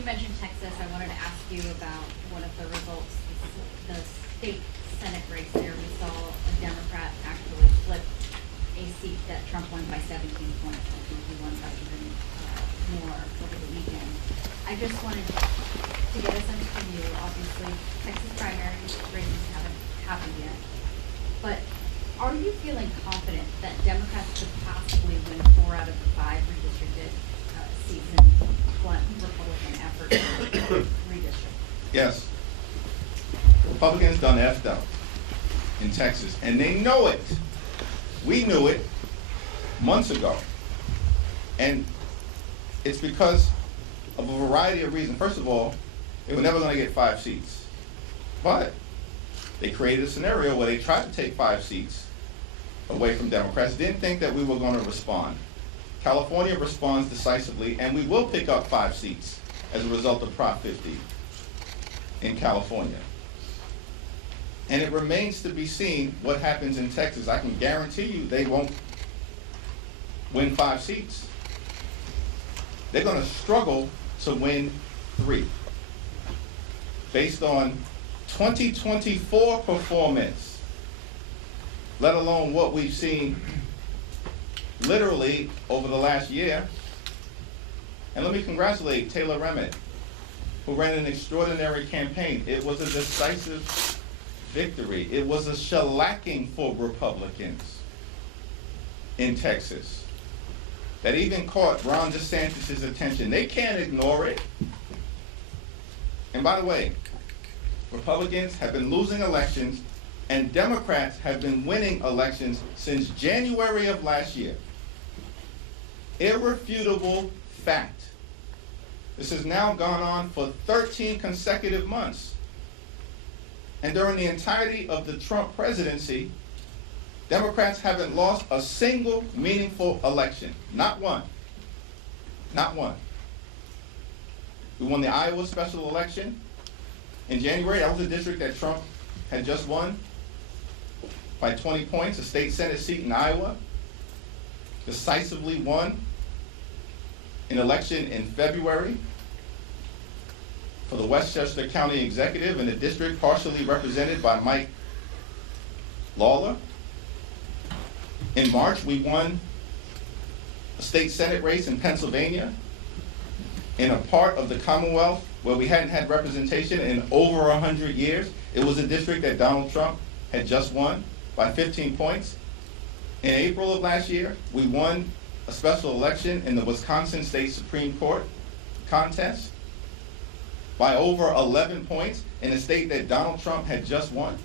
you mentioned Texas, I wanted to ask you about one of the results, the state Senate race there. We saw a Democrat actually flip a seat that Trump won by 17 points. I think he won by even more over the weekend. I just wanted to get a sense from you. Obviously, Texas primary races haven't happened yet, but are you feeling confident that Democrats could possibly win 4 out of the 5 redistricted seats in one Republican effort to redistrict? Yes. Republicans done effed up in Texas, and they know it. We knew it months ago. And it's because of a variety of reasons. First of all, they were never going to get 5 seats. But they created a scenario where they tried to take 5 seats away from Democrats, didn't think that we were going to respond. California responds decisively, and we will pick up 5 seats as a result of Prop 50 in California. And it remains to be seen what happens in Texas. I can guarantee you they won't win 5 seats. They're going to struggle to win 3 based on 2024 performance, let alone what we've seen literally over the last year. And let me congratulate Taylor Rehmet, who ran an extraordinary campaign. It was a decisive victory. It was a shellacking for Republicans in Texas that even caught Ron DeSantis' attention. They can't ignore it. And by the way, Republicans have been losing elections and Democrats have been winning elections since January of last year. Irrefutable fact. This has now gone on for 13 consecutive months. And during the entirety of the Trump presidency, Democrats haven't lost a single meaningful election. Not one. Not one. We won the Iowa special election in January. That was a district that Trump had just won by 20 points, a state Senate seat in Iowa. Decisively won an election in February for the Westchester County Executive in a district partially represented by Mike Lawler. In March, we won a state Senate race in Pennsylvania in a part of the Commonwealth where we hadn't had representation in over 100 years. It was a district that Donald Trump had just won by 15 points. In April of last year, we won a special election in the Wisconsin State Supreme Court contest by over 11 points in a state that Donald Trump had just won,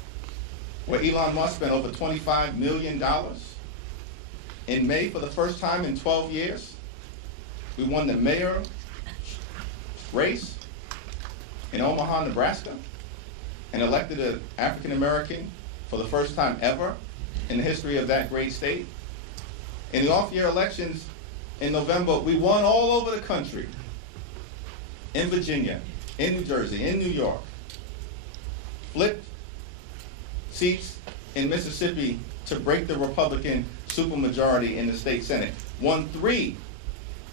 where Elon Musk spent over $25 million. In May, for the first time in 12 years, we won the mayor race in Omaha, Nebraska, and elected an African American for the first time ever in the history of that great state. In the off-year elections in November, we won all over the country, in Virginia, in New Jersey, in New York, flipped seats in Mississippi to break the Republican supermajority in the state Senate, won 3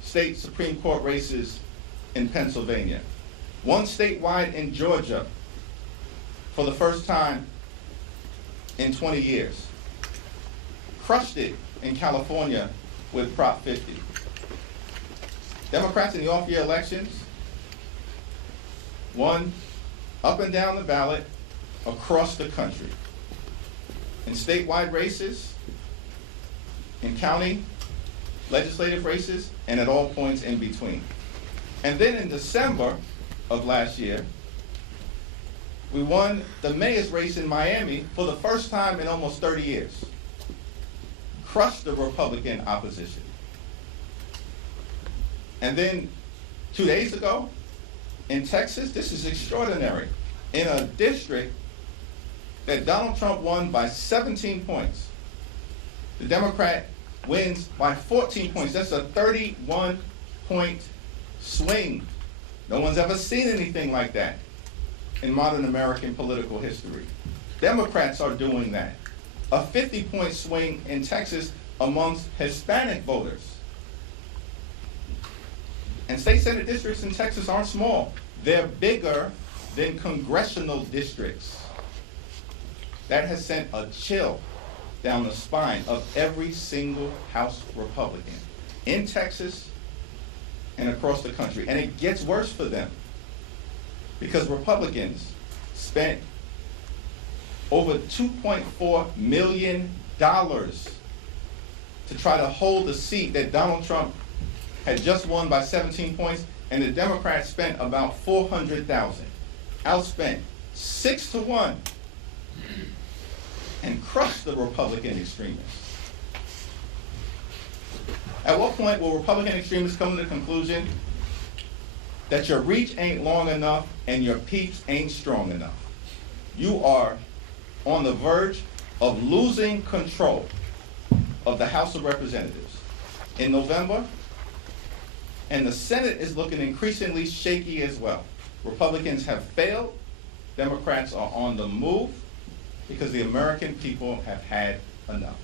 state Supreme Court races in Pennsylvania, won statewide in Georgia for the first time in 20 years, crushed it in California with Prop 50. Democrats in the off-year elections won up and down the ballot across the country. In statewide races, in county legislative races, and at all points in between. And then in December of last year, we won the mayor's race in Miami for the first time in almost 30 years. Crushed the Republican opposition. And then 2 days ago, in Texas, this is extraordinary. In a district that Donald Trump won by 17 points, the Democrat wins by 14 points. That's a 31-point swing. No one's ever seen anything like that in modern American political history. Democrats are doing that. A 50-point swing in Texas amongst Hispanic voters. And state Senate districts in Texas aren't small. They're bigger than congressional districts. That has sent a chill down the spine of every single House Republican in Texas and across the country. And it gets worse for them because Republicans spent over $2.4 million to try to hold the seat that Donald Trump had just won by 17 points, and the Democrats spent about $400,000, outspent 6-1, and crushed the Republican extremists. At what point will Republican extremists come to the conclusion that your reach ain't long enough and your peeps ain't strong enough? You are on the verge of losing control of the House of Representatives in November, and the Senate is looking increasingly shaky as well. Republicans have failed, Democrats are on the move because the American people have had enough.